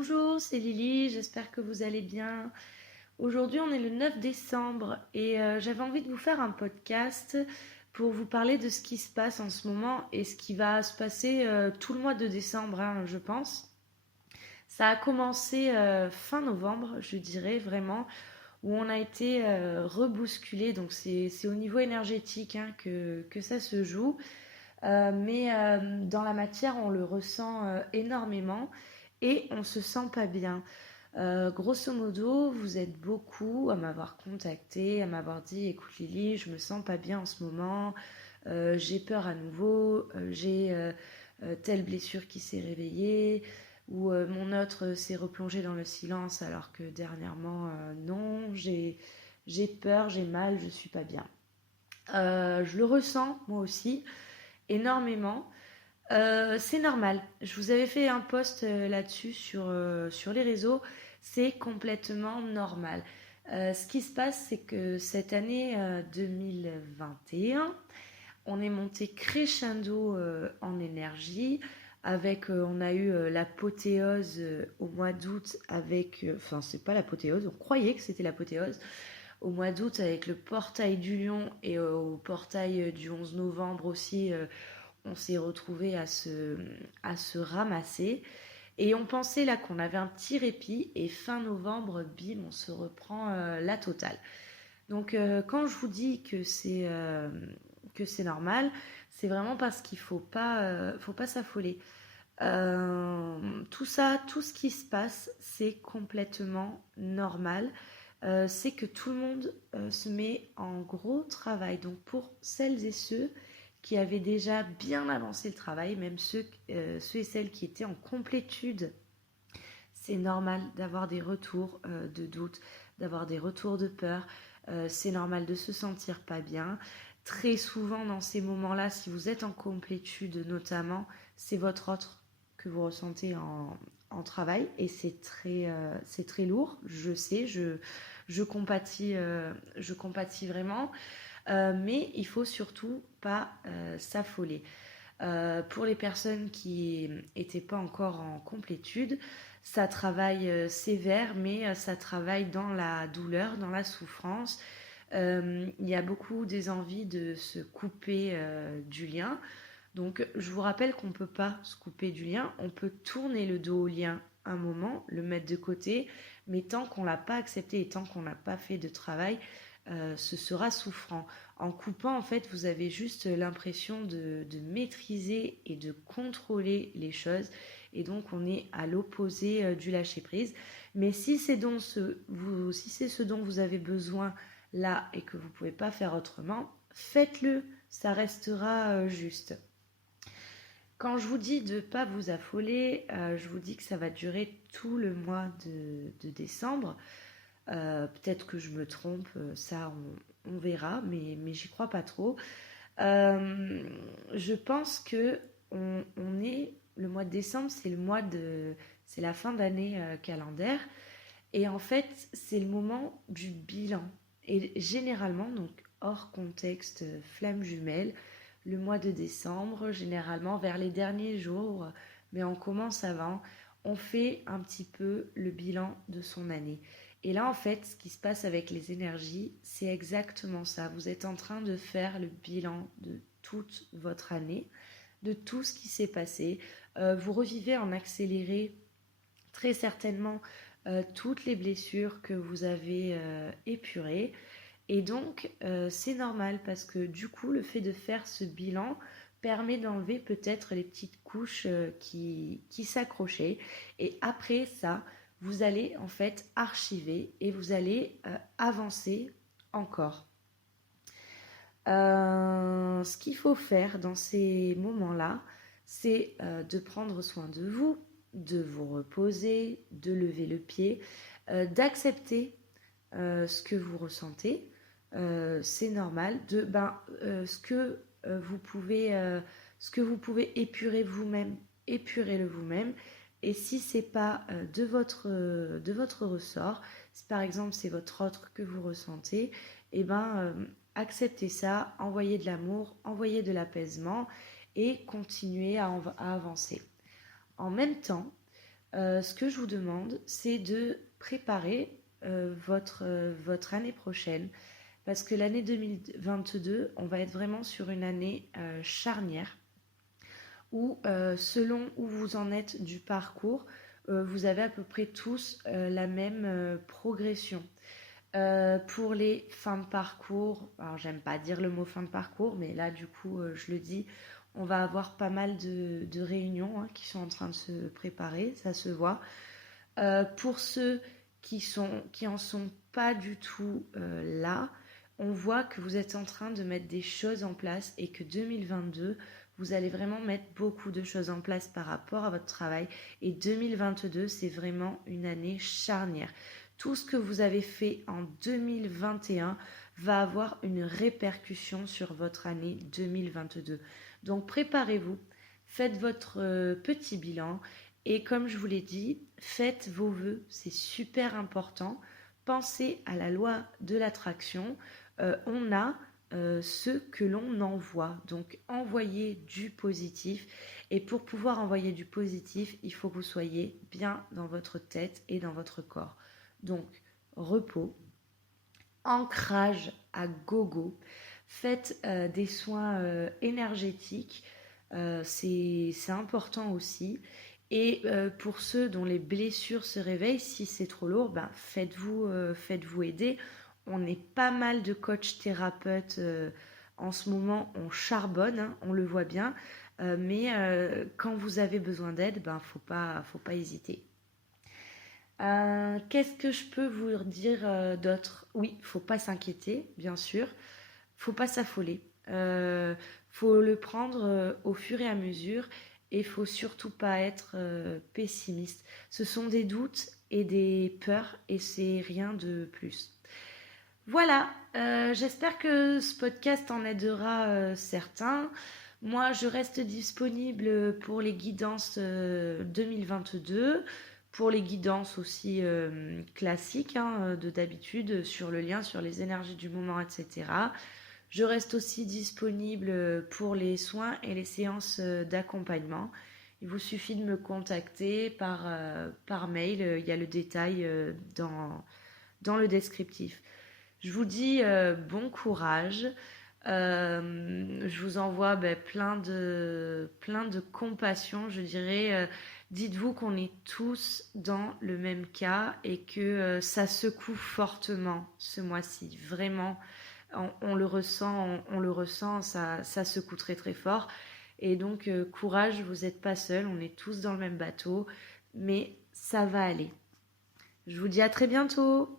Bonjour, c'est Lily, j'espère que vous allez bien. Aujourd'hui, on est le 9 décembre et j'avais envie de vous faire un podcast pour vous parler de ce qui se passe en ce moment et ce qui va se passer tout le mois de décembre, je pense. Ça a commencé fin novembre, je dirais vraiment, où on a été rebousculé. Donc c'est au niveau énergétique que ça se joue. Mais dans la matière, on le ressent énormément et on se sent pas bien. Grosso modo, vous êtes beaucoup à m'avoir contacté, à m'avoir dit, écoute Lily, je me sens pas bien en ce moment, j'ai peur à nouveau, j'ai telle blessure qui s'est réveillée, ou mon autre s'est replongé dans le silence alors que dernièrement, non, j'ai peur, j'ai mal, je suis pas bien. Je le ressens moi aussi énormément. C'est normal. Je vous avais fait un post là-dessus sur les réseaux. C'est complètement normal. Ce qui se passe, c'est que cette année 2021, on est monté crescendo en énergie. On a eu l'apothéose au mois d'août enfin, c'est pas l'apothéose, on croyait que c'était l'apothéose. Au mois d'août, avec le portail du Lion et au portail du 11 novembre aussi, on s'est retrouvé à se ramasser. Et on pensait là qu'on avait un petit répit et fin novembre, bim, on se reprend la totale. Donc quand je vous dis que c'est normal, c'est vraiment parce qu'il faut pas s'affoler. Tout ça, tout ce qui se passe, c'est complètement normal. C'est que tout le monde se met en gros travail. Donc pour celles et ceux qui avaient déjà bien avancé le travail, même ceux et celles qui étaient en complétude, c'est normal d'avoir des retours de doute, d'avoir des retours de peur. C'est normal de se sentir pas bien. Très souvent dans ces moments-là, si vous êtes en complétude notamment, c'est votre autre que vous ressentez en travail et c'est très lourd. Je sais, je compatis vraiment. Mais il faut surtout pas s'affoler. Pour les personnes qui n'étaient pas encore en complétude, ça travaille sévère, mais ça travaille dans la douleur, dans la souffrance. Il y a beaucoup des envies de se couper du lien. Donc je vous rappelle qu'on ne peut pas se couper du lien, on peut tourner le dos au lien un moment, le mettre de côté, mais tant qu'on ne l'a pas accepté et tant qu'on n'a pas fait de travail, ce sera souffrant. En coupant, en fait, vous avez juste l'impression de maîtriser et de contrôler les choses. Et donc, on est à l'opposé du lâcher-prise. Mais si c'est ce dont vous avez besoin là et que vous ne pouvez pas faire autrement, faites-le. Ça restera juste. Quand je vous dis de ne pas vous affoler, je vous dis que ça va durer tout le mois de décembre. Peut-être que je me trompe, ça on verra, mais j'y crois pas trop. Euh, je pense que on est le mois de décembre, c'est la fin d'année calendaire, et en fait c'est le moment du bilan. Et généralement, donc hors contexte flamme jumelle, le mois de décembre, généralement vers les derniers jours, mais on commence avant, on fait un petit peu le bilan de son année. Et là, en fait, ce qui se passe avec les énergies, c'est exactement ça. Vous êtes en train de faire le bilan de toute votre année, de tout ce qui s'est passé. Vous revivez en accéléré très certainement toutes les blessures que vous avez épurées. Et donc, c'est normal parce que du coup, le fait de faire ce bilan permet d'enlever peut-être les petites couches qui s'accrochaient. Et après ça, vous allez en fait archiver et vous allez avancer encore. Ce qu'il faut faire dans ces moments-là, c'est de prendre soin de vous reposer, de lever le pied, d'accepter ce que vous ressentez. C'est normal. Ce que vous pouvez épurer vous-même, épurez-le vous-même. Et si c'est pas de votre ressort, si par exemple c'est votre autre que vous ressentez, et acceptez ça, envoyez de l'amour, envoyez de l'apaisement et continuez à avancer. En même temps, Ce que je vous demande, c'est de préparer votre année prochaine, parce que l'année 2022, on va être vraiment sur une année charnière, où selon où vous en êtes du parcours, vous avez à peu près tous la même progression. Pour les fins de parcours, alors j'aime pas dire le mot fin de parcours, mais là du coup je le dis, on va avoir pas mal de réunions qui sont en train de se préparer, ça se voit. Pour ceux qui en sont pas du tout là, on voit que vous êtes en train de mettre des choses en place et que 2022, vous allez vraiment mettre beaucoup de choses en place par rapport à votre travail. Et 2022, c'est vraiment une année charnière. Tout ce que vous avez fait en 2021 va avoir une répercussion sur votre année 2022. Donc préparez-vous, faites votre petit bilan et comme je vous l'ai dit, faites vos vœux, c'est super important. Pensez à la loi de l'attraction. On a ce que l'on envoie. Donc envoyez du positif. Et pour pouvoir envoyer du positif, il faut que vous soyez bien dans votre tête et dans votre corps. Donc repos, ancrage à gogo. Faites des soins énergétiques. C'est important aussi. Et pour ceux dont les blessures se réveillent, si c'est trop lourd, ben faites-vous aider. On est pas mal de coachs thérapeutes en ce moment, on charbonne, hein, on le voit bien. Mais quand vous avez besoin d'aide, ben faut pas hésiter. Qu'est-ce que je peux vous dire d'autre? Oui, faut pas s'inquiéter, bien sûr. Faut pas s'affoler. Faut le prendre au fur et à mesure et faut surtout pas être pessimiste. Ce sont des doutes et des peurs et c'est rien de plus. Voilà, j'espère que ce podcast en aidera certains. Moi, je reste disponible pour les guidances 2022, pour les guidances aussi classiques de d'habitude sur le lien, sur les énergies du moment, etc. Je reste aussi disponible pour les soins et les séances d'accompagnement. Il vous suffit de me contacter par mail, il y a le détail dans le descriptif. Je vous dis bon courage. Je vous envoie plein de compassion, je dirais. Dites-vous qu'on est tous dans le même cas et que ça secoue fortement ce mois-ci. Vraiment, on le ressent, ça secoue très très fort. Et donc, courage, vous n'êtes pas seul, on est tous dans le même bateau, mais ça va aller. Je vous dis à très bientôt.